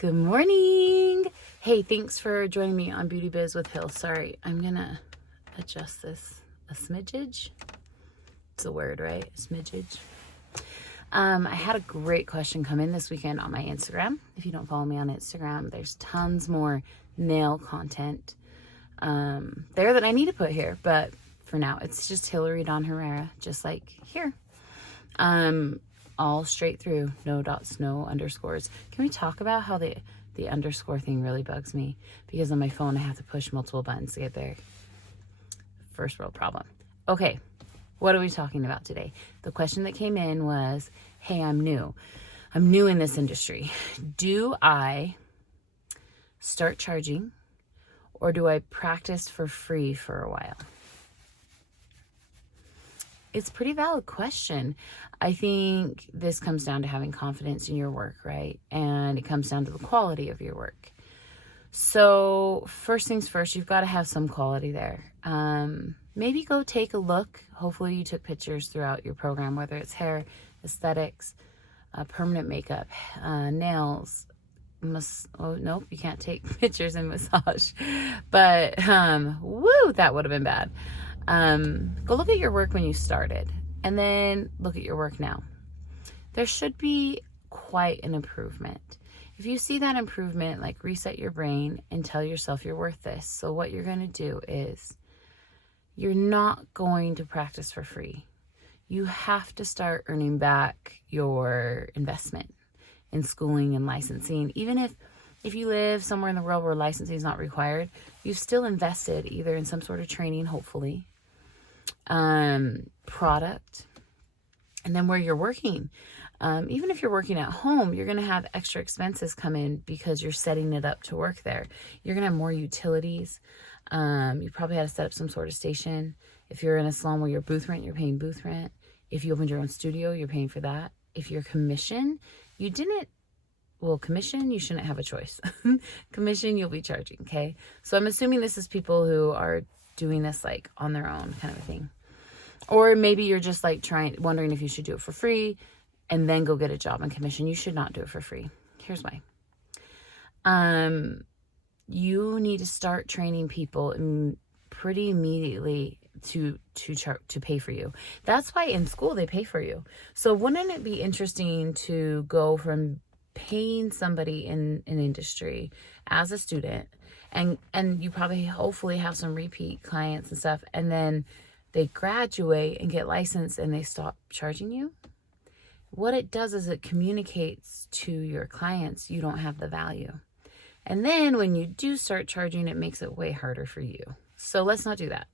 Good morning. Hey, thanks for joining me on Beauty Biz with Hill. Sorry, I'm gonna adjust this a smidgage. It's a word, right? A smidgage. I had a great question come in this weekend on my Instagram. If you don't follow me on Instagram, there's tons more nail content there that I need to put here. But for now, it's just Hillary Dawn Herrera, just like here. All straight through, no dots, no underscores. Can we talk about how the underscore thing really bugs me? Because on my phone, I have to push multiple buttons to get there. First world problem. Okay, what are we talking about today? The question that came in was, hey, I'm new in this industry. Do I start charging or do I practice for free for a while? It's a pretty valid question. I think this comes down to having confidence in your work, right? And it comes down to the quality of your work. So first things first, you've got to have some quality there. Maybe go take a look. Hopefully you took pictures throughout your program, whether it's hair, aesthetics, permanent makeup, nails. Nope, you can't take pictures in massage. But, that would have been bad. Go look at your work when you started and then look at your work now. There should be quite an improvement. If you see that improvement, like reset your brain and tell yourself you're worth this. So what you're going to do is you're not going to practice for free. You have to start earning back your investment in schooling and licensing. Even if you live somewhere in the world where licensing is not required, you've still invested either in some sort of training, hopefully, product, and then where you're working. Even if you're working at home, you're going to have extra expenses come in because you're setting it up to work there. You're going to have more utilities. You probably had to set up some sort of station. If you're in a salon where you're booth rent, you're paying booth rent. If you opened your own studio, you're paying for that. If you're commission, commission, you shouldn't have a choice. Commission, you'll be charging, okay? So I'm assuming this is people who are doing this like on their own kind of a thing. Or maybe you're just like wondering if you should do it for free and then go get a job on commission. You should not do it for free. Here's why. You need to start training people pretty immediately to pay for you. That's why in school they pay for you. So wouldn't it be interesting to go from paying somebody in an industry as a student and you probably hopefully have some repeat clients and stuff, and then they graduate and get licensed and they stop charging you? What it does is it communicates to your clients you don't have the value. And then when you do start charging, it makes it way harder for you. So let's not do that.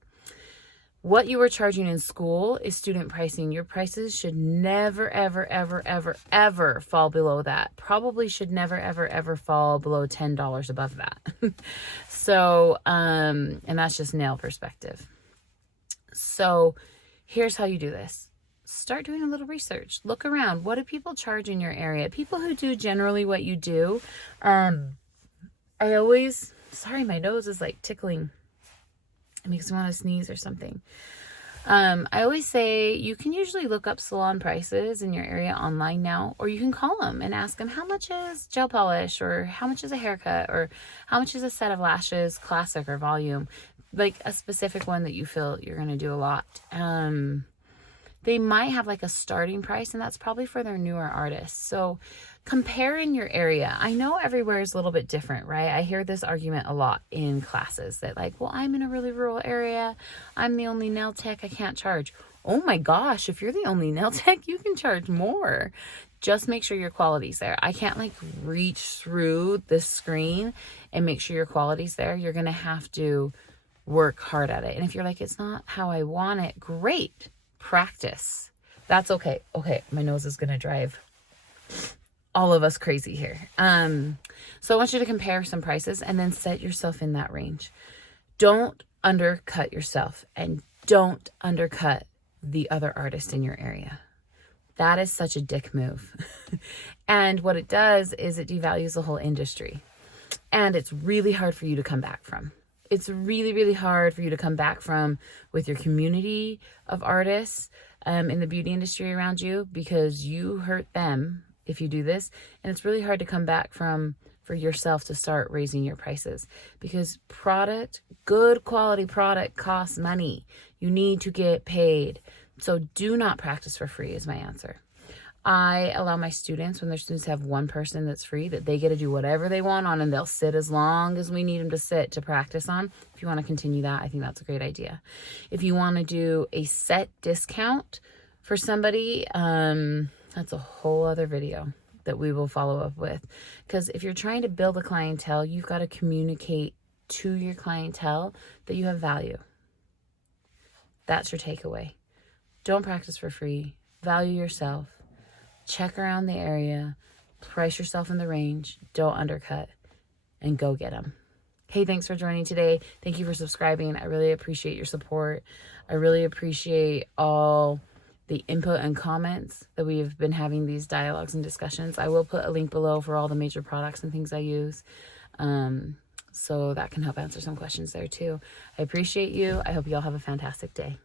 What you were charging in school is student pricing. Your prices should never, ever, ever, ever, ever fall below that. Probably should never, ever, ever fall below $10 above that. So, and that's just nail perspective. So here's how you do this. Start doing a little research. Look around. What do people charge in your area? People who do generally what you do. Sorry, my nose is like tickling. It makes me want to sneeze or something. I always say you can usually look up salon prices in your area online now, or you can call them and ask them how much is gel polish, or how much is a haircut, or how much is a set of lashes, classic or volume, like a specific one that you feel you're going to do a lot. They might have like a starting price, and that's probably for their newer artists. So compare in your area. I know everywhere is a little bit different, right? I hear this argument a lot in classes that like, well, I'm in a really rural area. I'm the only nail tech. I can't charge. Oh my gosh, if you're the only nail tech, you can charge more. Just make sure your quality's there. I can't like reach through this screen and make sure your quality's there. You're going to have to work hard at it. And if you're like, it's not how I want it, great. Practice. That's okay. Okay, my nose is going to drive all of us crazy here. So I want you to compare some prices and then set yourself in that range. Don't undercut yourself and don't undercut the other artist in your area. That is such a dick move. And what it does is it devalues the whole industry. And it's really hard for you to come back from. It's really, really hard for you to come back from with your community of artists in the beauty industry around you, because you hurt them if you do this. And it's really hard to come back from for yourself to start raising your prices, because good quality product costs money. You need to get paid. So do not practice for free is my answer. I allow my students, when their students have one person that's free, that they get to do whatever they want on, and they'll sit as long as we need them to sit to practice on. If you want to continue that, I think that's a great idea. If you want to do a set discount for somebody, that's a whole other video that we will follow up with. Because if you're trying to build a clientele, you've got to communicate to your clientele that you have value. That's your takeaway. Don't practice for free. Value yourself. Check around the area, price yourself in the range, don't undercut, and go get them. Hey, thanks for joining today. Thank you for subscribing. I really appreciate your support. I really appreciate all the input and comments that we've been having these dialogues and discussions. I will put a link below for all the major products and things I use. So that can help answer some questions there too. I appreciate you. I hope you all have a fantastic day.